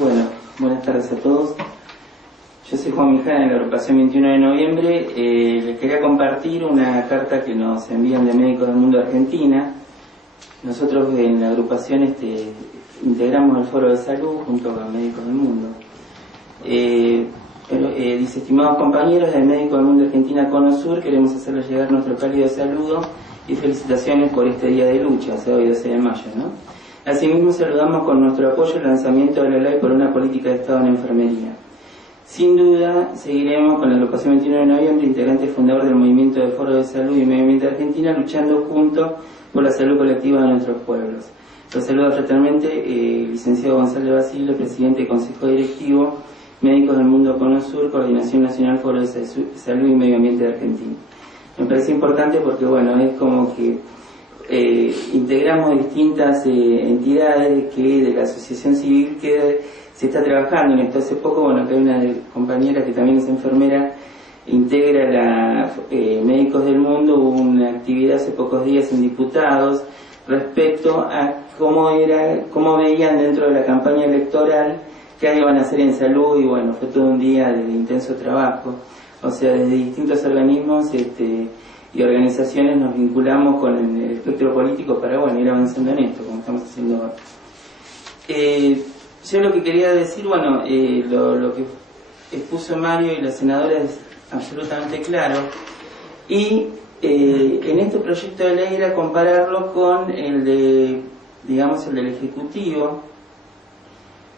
Bueno, buenas tardes a todos. Yo soy Juan Mijana de la agrupación 21 de noviembre. Les quería compartir una carta que nos envían de Médicos del Mundo de Argentina. Nosotros en la agrupación integramos el Foro de Salud junto con Médicos del Mundo. Dice: estimados compañeros de Médicos del Mundo de Argentina Cono Sur, queremos hacerles llegar nuestro cálido saludo y felicitaciones por este día de lucha, o sea, hoy 12 de mayo, ¿no? Asimismo, saludamos con nuestro apoyo el lanzamiento de la ley por una política de Estado en enfermería. Sin duda, seguiremos con la agrupación 21 de noviembre, integrante fundador del Movimiento de Foro de Salud y Medio Ambiente de Argentina, luchando juntos por la salud colectiva de nuestros pueblos. Los saludo fraternalmente, licenciado Gonzalo Basile, presidente del Consejo Directivo, Médicos del Mundo Cono Sur, Coordinación Nacional Foro de Salud y Medio Ambiente de Argentina. Me parece importante porque, bueno, es como que integramos distintas entidades de la asociación civil que se está trabajando en esto. Hace poco, bueno, que hay una compañera que también es enfermera, integra la Médicos del Mundo. Hubo una actividad hace pocos días en Diputados respecto a cómo veían dentro de la campaña electoral qué iban a hacer en salud, y bueno, fue todo un día de intenso trabajo. O sea, desde distintos organismos y organizaciones nos vinculamos con el espectro político para, bueno, ir avanzando en esto, como estamos haciendo ahora. Yo lo que quería decir, bueno, lo que expuso Mario y la senadora es absolutamente claro, y en este proyecto de ley era compararlo con el del Ejecutivo,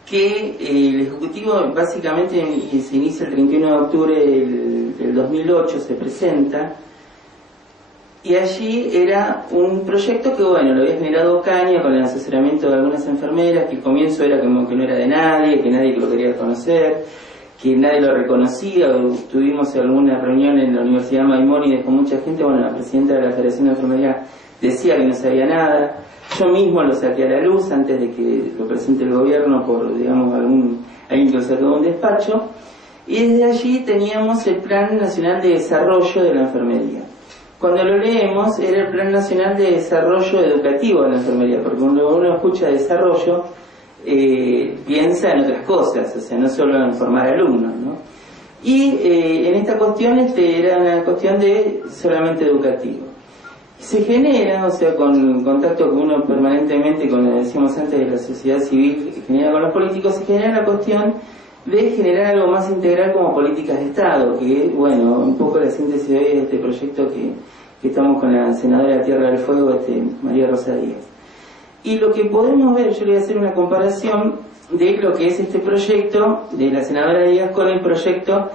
que el Ejecutivo básicamente se inicia el 31 de octubre del 2008, se presenta. Y allí era un proyecto que, bueno, lo había generado Ocaña con el asesoramiento de algunas enfermeras, que al comienzo era como que no era de nadie, que nadie lo quería conocer, que nadie lo reconocía. Tuvimos alguna reunión en la Universidad Maimónides con mucha gente. Bueno, la presidenta de la Federación de Enfermería decía que no sabía nada. Yo mismo lo saqué a la luz antes de que lo presente el gobierno por, digamos, alguien que lo sacó de un despacho. Y desde allí teníamos el Plan Nacional de Desarrollo de la Enfermería. Cuando lo leemos, era el Plan Nacional de Desarrollo Educativo de la Enfermería, porque cuando uno escucha desarrollo, piensa en otras cosas, o sea, no solo en formar alumnos, ¿no? Y en esta cuestión era una cuestión de solamente educativo. Se genera, o sea, con contacto con uno permanentemente, como decíamos antes, de la sociedad civil que genera con los políticos, se genera la cuestión de generar algo más integral como políticas de Estado, que, bueno, un poco la síntesis de hoy de este proyecto que estamos con la senadora de Tierra del Fuego, María Rosa Díaz. Y lo que podemos ver, yo le voy a hacer una comparación de lo que es este proyecto de la senadora Díaz con el proyecto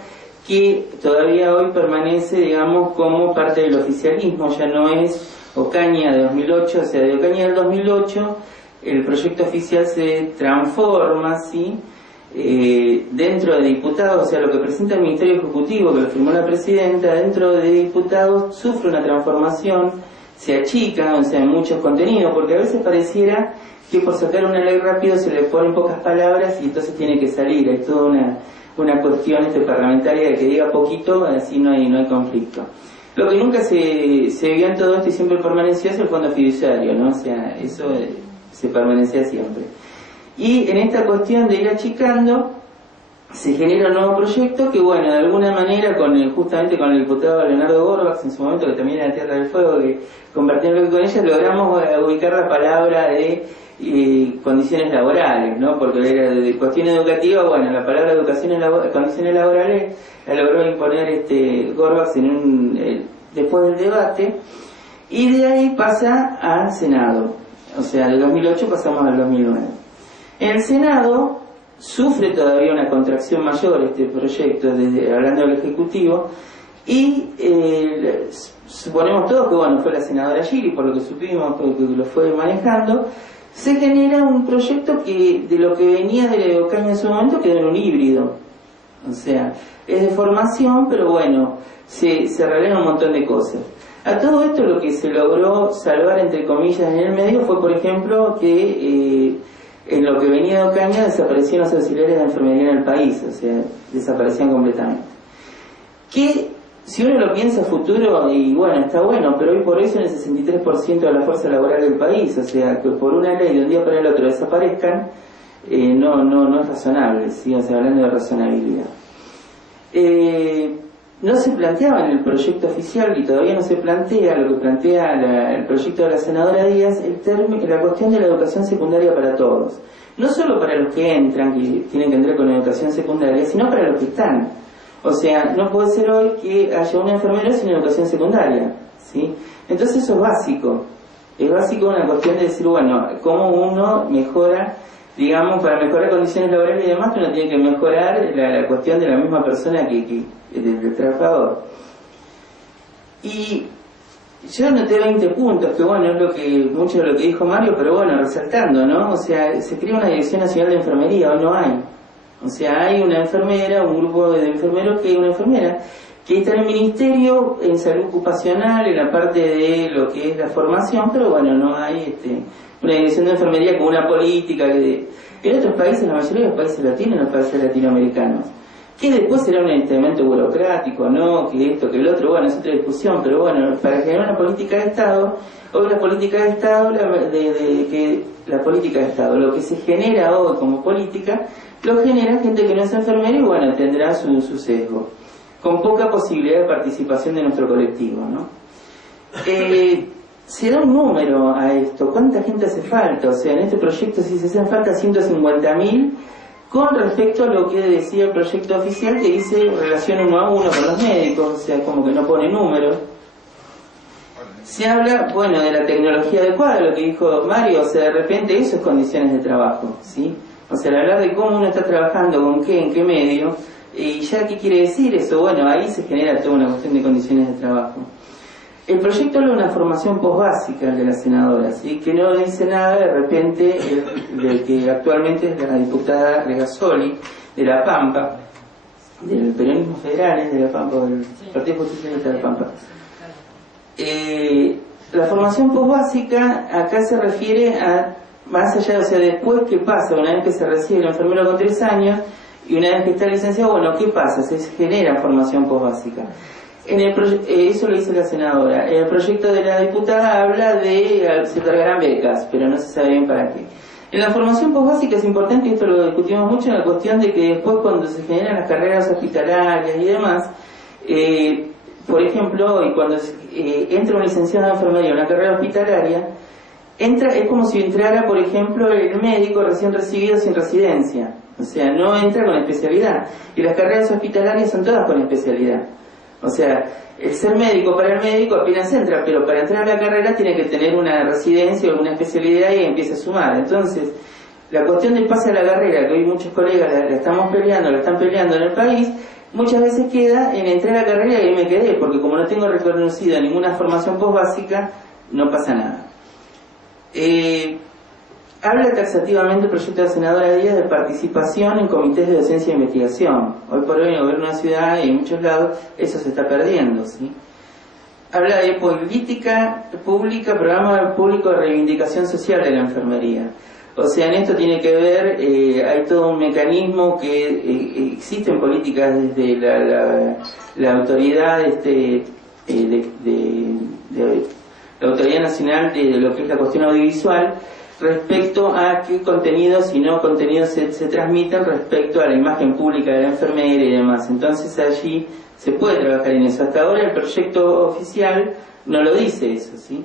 que todavía hoy permanece, digamos, como parte del oficialismo. Ya no es Ocaña de 2008, o sea, de Ocaña del 2008, el proyecto oficial se transforma, ¿sí?, dentro de diputados. O sea, lo que presenta el Ministerio Ejecutivo, que lo firmó la presidenta, dentro de diputados sufre una transformación, se achica, o sea, en muchos contenidos, porque a veces pareciera que por sacar una ley rápido se le ponen pocas palabras y entonces tiene que salir. Hay toda una cuestión parlamentaria de que diga poquito, así no hay conflicto. Lo que nunca se vio en todo esto y siempre permaneció es el fondo fiduciario, ¿no? O sea, eso se permanecía siempre. Y en esta cuestión de ir achicando, se genera un nuevo proyecto que, bueno, de alguna manera, justamente con el diputado Leonardo Gorbax, en su momento, que también era Tierra del Fuego, que compartimos con ella, logramos ubicar la palabra de condiciones laborales, ¿no? Porque era de cuestión educativa, bueno, la palabra condiciones laborales la logró imponer Gorbax después del debate, y de ahí pasa al Senado. O sea, del 2008 pasamos al 2009. En el Senado sufre todavía una contracción mayor este proyecto, hablando del Ejecutivo, y suponemos todos que, bueno, fue la senadora Gili, por lo que supimos, que lo fue manejando. Se genera un proyecto que, de lo que venía de la Ocaña en su momento, quedó en un híbrido. O sea, es de formación, pero bueno, se relegan un montón de cosas. A todo esto lo que se logró salvar, entre comillas, en el medio fue, por ejemplo, que en lo que venía de Ocaña desaparecían los auxiliares de enfermería en el país, o sea, desaparecían completamente. Que si uno lo piensa a futuro, y bueno, está bueno, pero hoy por hoy son el 63% de la fuerza laboral del país, o sea, que por una ley de un día para el otro desaparezcan, no es razonable, ¿sí? O sea, hablando de razonabilidad. No se planteaba en el proyecto oficial, y todavía no se plantea, lo que plantea el proyecto de la senadora Díaz, la cuestión de la educación secundaria para todos. No solo para los que entran, que tienen que entrar con educación secundaria, sino para los que están. O sea, no puede ser hoy que haya un enfermero sin educación secundaria, ¿sí? Entonces eso es básico. Es básico una cuestión de decir, bueno, cómo uno mejora, digamos, para mejorar condiciones laborales y demás, uno tiene que mejorar la cuestión de la misma persona del trabajador. Y yo anoté 20 puntos, que bueno, es mucho de lo que dijo Mario, pero bueno, resaltando, ¿no? O sea, se crea una Dirección Nacional de Enfermería, hoy no hay. O sea, hay una enfermera, un grupo de enfermeros que es una enfermera, que está en el Ministerio, en Salud Ocupacional, en la parte de lo que es la formación, pero bueno, no hay una Dirección de Enfermería como una política en otros países, la mayoría de los países lo tienen, los países latinoamericanos. Que después será un instrumento burocrático, ¿no? Que esto, que el otro, bueno, es otra discusión, pero bueno, para generar una política de Estado, hoy la política de Estado, la política de Estado, lo que se genera hoy como política, lo genera gente que no es enfermera y bueno, tendrá su sesgo, con poca posibilidad de participación de nuestro colectivo, ¿no? Se da un número a esto, ¿cuánta gente hace falta? O sea, en este proyecto si se hacen falta 150.000, con respecto a lo que decía el proyecto oficial, que dice relación 1 a 1 con los médicos, o sea, como que no pone números. Se habla, bueno, de la tecnología adecuada, lo que dijo Mario, o sea, de repente eso es condiciones de trabajo, ¿sí? O sea, al hablar de cómo uno está trabajando, con qué, en qué medio, y ya qué quiere decir eso, bueno, ahí se genera toda una cuestión de condiciones de trabajo. El proyecto habla de una formación posbásica de la senadora, ¿sí? Que no dice nada de repente del que actualmente es la diputada Regasoli, de La Pampa, del peronismo federal, de La Pampa, del Partido Justicialista de La Pampa. La formación posbásica acá se refiere a, más allá, o sea, después qué pasa, una vez que se recibe el enfermero con 3 años, y una vez que está licenciado, bueno, ¿qué pasa? Se genera formación posbásica. Eso lo dice la senadora. El proyecto de la diputada habla de se otorgarán becas, pero no se sabe bien para qué. En la formación posbásica es importante, y esto lo discutimos mucho, en la cuestión de que después cuando se generan las carreras hospitalarias y demás, por ejemplo, y cuando entra un licenciado en enfermería en una carrera hospitalaria, es como si entrara, por ejemplo, el médico recién recibido sin residencia. O sea, no entra con especialidad. Y las carreras hospitalarias son todas con especialidad. O sea, el ser médico para el médico apenas entra, pero para entrar a la carrera tiene que tener una residencia o alguna especialidad y empieza a sumar. Entonces, la cuestión del pase a la carrera, que hoy muchos colegas la están peleando en el país, muchas veces queda en entrar a la carrera y ahí me quedé, porque como no tengo reconocida ninguna formación posbásica, no pasa nada. Habla taxativamente el proyecto de la senadora Díaz de participación en comités de docencia e investigación. Hoy por hoy en el gobierno de una ciudad y en muchos lados eso se está perdiendo, ¿sí? Habla de política pública, programa público de reivindicación social de la enfermería. O sea, en esto tiene que ver, hay todo un mecanismo que existen políticas desde la autoridad la Autoridad Nacional de lo que es la cuestión audiovisual, respecto a qué contenidos y no contenidos se transmiten respecto a la imagen pública de la enfermera y demás. Entonces allí se puede trabajar en eso. Hasta ahora el proyecto oficial no lo dice eso, ¿sí?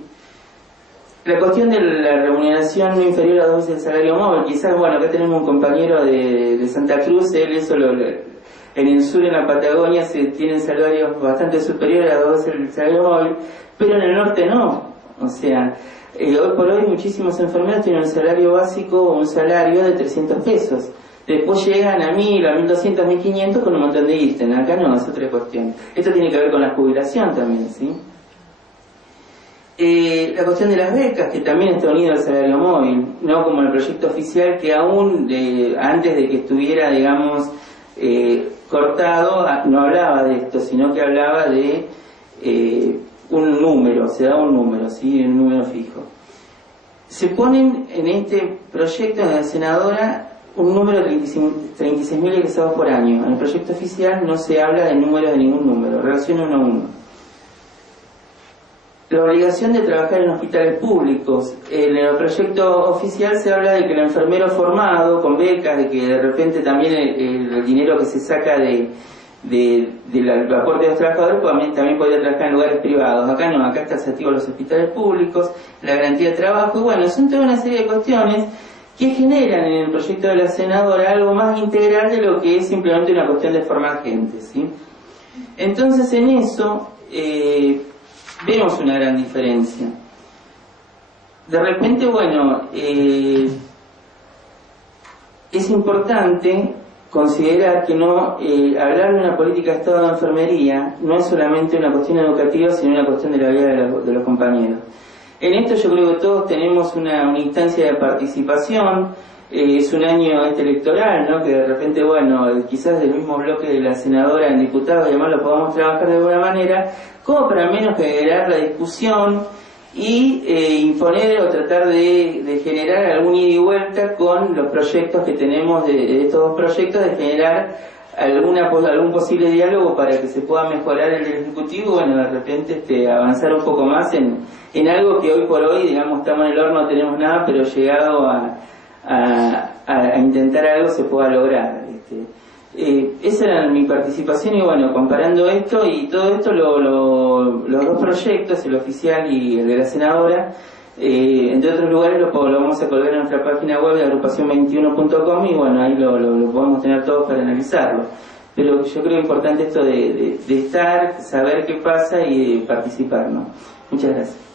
La cuestión de la remuneración no inferior a 2 veces el salario móvil, quizás, bueno, acá tenemos un compañero de Santa Cruz, él eso en el sur, en la Patagonia, se tienen salarios bastante superiores a 2 veces el salario móvil, pero en el norte no. O sea, hoy por hoy muchísimos enfermeros tienen un salario básico o un salario de 300 pesos. Después llegan a 1.000, a 1.200, 1.500 con un montón de ítem. Acá no, es otra cuestión. Esto tiene que ver con la jubilación también, ¿sí? La cuestión de las becas, que también está unido al salario móvil, no como el proyecto oficial, que aún antes de que estuviera, digamos, cortado, no hablaba de esto, sino que hablaba de un número, se da un número, ¿sí? Un número fijo. Se ponen en este proyecto de la senadora un número de 36.000 egresados por año. En el proyecto oficial no se habla de número de ningún número, relación 1 a 1. la obligación de trabajar en hospitales públicos. En el proyecto oficial se habla de que el enfermero formado, con becas, de que de repente también el dinero que se saca del aporte de los trabajadores también podría trabajar en lugares privados. Acá no, acá está activo los hospitales públicos, la garantía de trabajo, y bueno, son toda una serie de cuestiones que generan en el proyecto de la senadora algo más integral de lo que es simplemente una cuestión de formar gente, ¿sí? Entonces en eso vemos una gran diferencia. De repente, bueno, es importante considerar que no hablar de una política de Estado de enfermería no es solamente una cuestión educativa, sino una cuestión de la vida de los compañeros. En esto yo creo que todos tenemos una instancia de participación. Es un año electoral, ¿no? Que de repente, bueno, quizás del mismo bloque de la senadora en diputados y demás lo podamos trabajar de alguna manera, como para menos generar la discusión y imponer o tratar de generar algún ida y vuelta con los proyectos que tenemos de estos dos proyectos, de generar algún posible diálogo para que se pueda mejorar el Ejecutivo, bueno, de repente avanzar un poco más en algo que hoy por hoy, digamos, estamos en el horno, no tenemos nada, pero llegado a intentar algo se pueda lograr. Esa era mi participación y bueno, comparando esto y todo esto, los dos proyectos, el oficial y el de la senadora, entre otros lugares lo vamos a colgar en nuestra página web de agrupación21.com y bueno, ahí lo podemos tener todos para analizarlo. Pero yo creo importante esto de estar, saber qué pasa y de participar, ¿no? Muchas gracias.